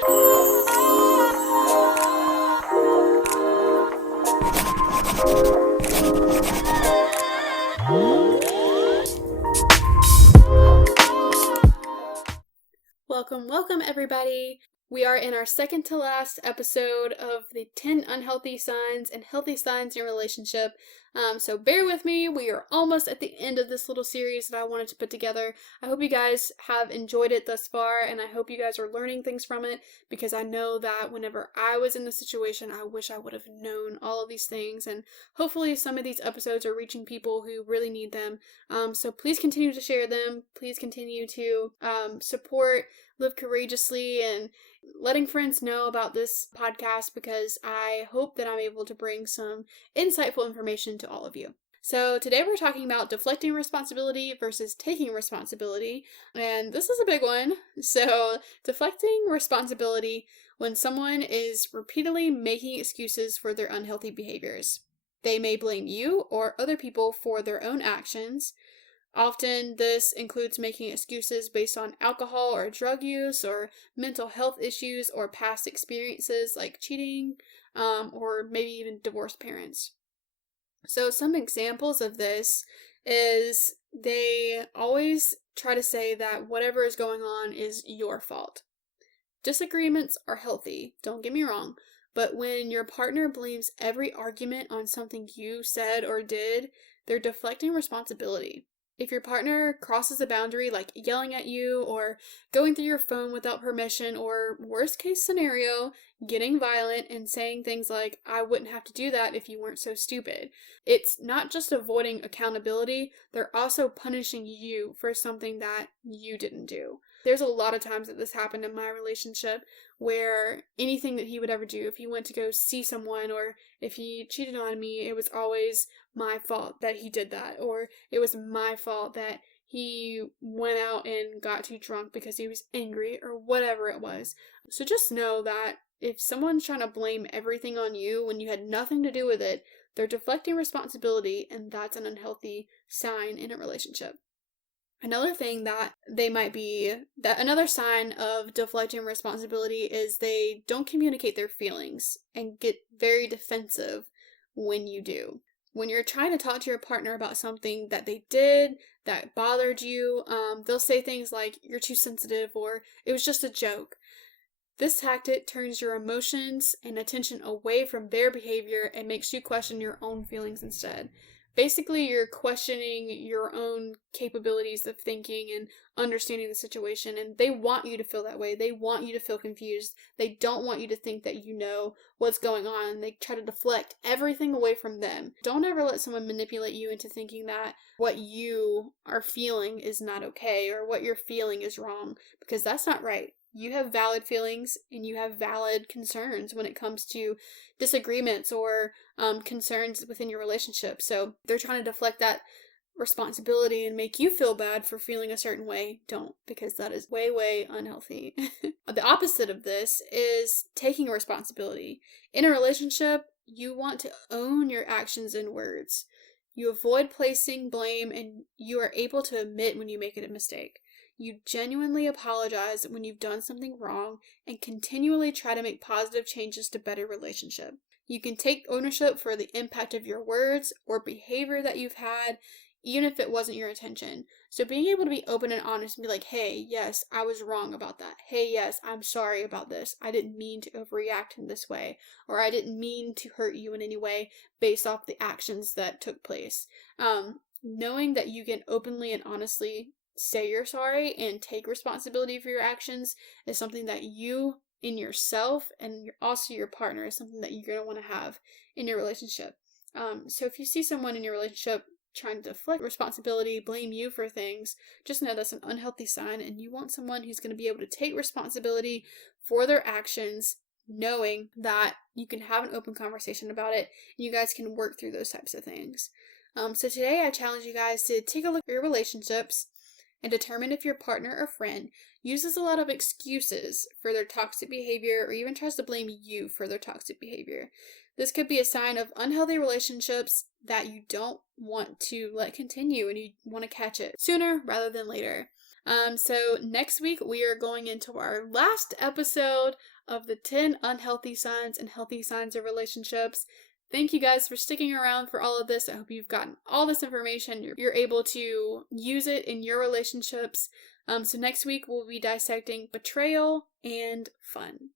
Welcome everybody. We are in our second to last episode of the 10 unhealthy signs and healthy signs in your relationship. So bear with me. We are almost at the end of this little series that I wanted to put together. I hope you guys have enjoyed it thus far, and I hope you guys are learning things from it, because I know that whenever I was in this situation, I wish I would have known all of these things, and hopefully some of these episodes are reaching people who really need them. So please continue to share them. Please continue to support Live Courageously and letting friends know about this podcast, because I hope that I'm able to bring some insightful information to all of you. So today we're talking about deflecting responsibility versus taking responsibility, and this is a big one. So deflecting responsibility when someone is repeatedly making excuses for their unhealthy behaviors. They may blame you or other people for their own actions. Often this includes making excuses based on alcohol or drug use or mental health issues or past experiences like cheating, or maybe even divorced parents. So some examples of this is they always try to say that whatever is going on is your fault. Disagreements are healthy, don't get me wrong, but when your partner blames every argument on something you said or did, they're deflecting responsibility. If your partner crosses a boundary like yelling at you or going through your phone without permission, or worst case scenario, getting violent and saying things like, "I wouldn't have to do that if you weren't so stupid," it's not just avoiding accountability, they're also punishing you for something that you didn't do. There's a lot of times that this happened in my relationship, where anything that he would ever do, if he went to go see someone or if he cheated on me, it was always my fault that he did that, or it was my fault that he went out and got too drunk because he was angry, or whatever it was. So just know that if someone's trying to blame everything on you when you had nothing to do with it, they're deflecting responsibility, and that's an unhealthy sign in a relationship. Another thing that another sign of deflecting responsibility is they don't communicate their feelings and get very defensive when you do. When you're trying to talk to your partner about something that they did that bothered you, they'll say things like, "You're too sensitive," or "It was just a joke." This tactic turns your emotions and attention away from their behavior and makes you question your own feelings instead. Basically, you're questioning your own capabilities of thinking and understanding the situation, and they want you to feel that way. They want you to feel confused. They don't want you to think that you know what's going on. They try to deflect everything away from them. Don't ever let someone manipulate you into thinking that what you are feeling is not okay, or what you're feeling is wrong, because that's not right. You have valid feelings and you have valid concerns when it comes to disagreements or concerns within your relationship. So they're trying to deflect that responsibility and make you feel bad for feeling a certain way. Don't, because that is way, way unhealthy. The opposite of this is taking responsibility. In a relationship, you want to own your actions and words. You avoid placing blame, and you are able to admit when you make a mistake. You genuinely apologize when you've done something wrong and continually try to make positive changes to better relationship. You can take ownership for the impact of your words or behavior that you've had, even if it wasn't your intention. So being able to be open and honest and be like, "Hey, yes, I was wrong about that. Hey, yes, I'm sorry about this. I didn't mean to overreact in this way, or I didn't mean to hurt you in any way based off the actions that took place." Knowing that you can openly and honestly say you're sorry and take responsibility for your actions is something that you in yourself and also your partner is something that you're going to want to have in your relationship. So if you see someone in your relationship trying to deflect responsibility, blame you for things, just know that's an unhealthy sign, and you want someone who's going to be able to take responsibility for their actions, knowing that you can have an open conversation about it and you guys can work through those types of things. So today I challenge you guys to take a look at your relationships and determine if your partner or friend uses a lot of excuses for their toxic behavior or even tries to blame you for their toxic behavior. This could be a sign of unhealthy relationships that you don't want to let continue, and you want to catch it sooner rather than later. So next week we are going into our last episode of the 10 unhealthy signs and healthy signs of relationships. Thank you guys for sticking around for all of this. I hope you've gotten all this information. You're able to use it in your relationships. So next week we'll be dissecting betrayal and fun.